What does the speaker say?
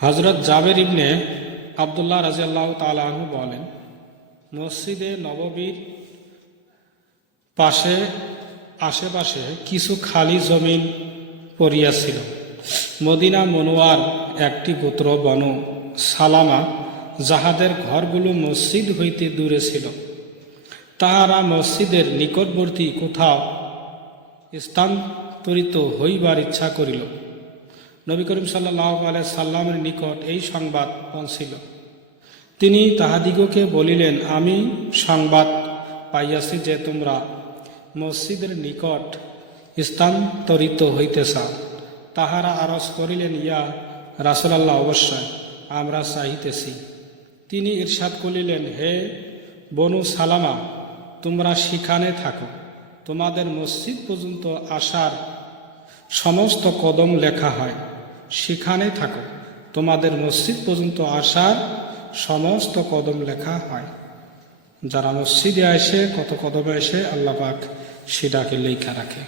হযরত জাবের ইবনে আব্দুল্লাহ রাদিয়াল্লাহু তাআলা আনহু বলেন, মসজিদে নববীর আশেপাশে কিছু খালি জমিন পড়িয়াছিল। মদিনা মনোয়ার একটি গোত্র বনু সালামা, যাহাদের ঘরগুলো মসজিদ হইতে দূরে ছিল, তাহারা মসজিদের নিকটবর্তী কোথাও স্থানান্তরিত হইবার ইচ্ছা করিল। নবী করিম সাল্লাল্লাহু আলাইহি সাল্লামের নিকট এই সংবাদ পৌঁছিল। তিনি তাহাদিগকে বলিলেন, আমি সংবাদ পাইয়াছি যে তোমরা মসজিদের নিকট স্থানান্তরিত হইতে চাও। তাহারা আরজ করিলেন, ইয়া রাসূলুল্লাহ, অবশ্যই আমরা চাহিতেছি। তিনি ইরশাদ করিলেন, হে বনু সালামা, তোমরা সেখানে থাকো, তোমাদের মসজিদ পর্যন্ত আসার সমস্ত কদম লেখা হয়। সেখানে থাকো, তোমাদের মসজিদ পর্যন্ত আসার সমস্ত কদম লেখা হয়। যারা মসজিদে আসে, কত কদমে এসে আল্লাহ পাক সেটাকে লেখা রাখে।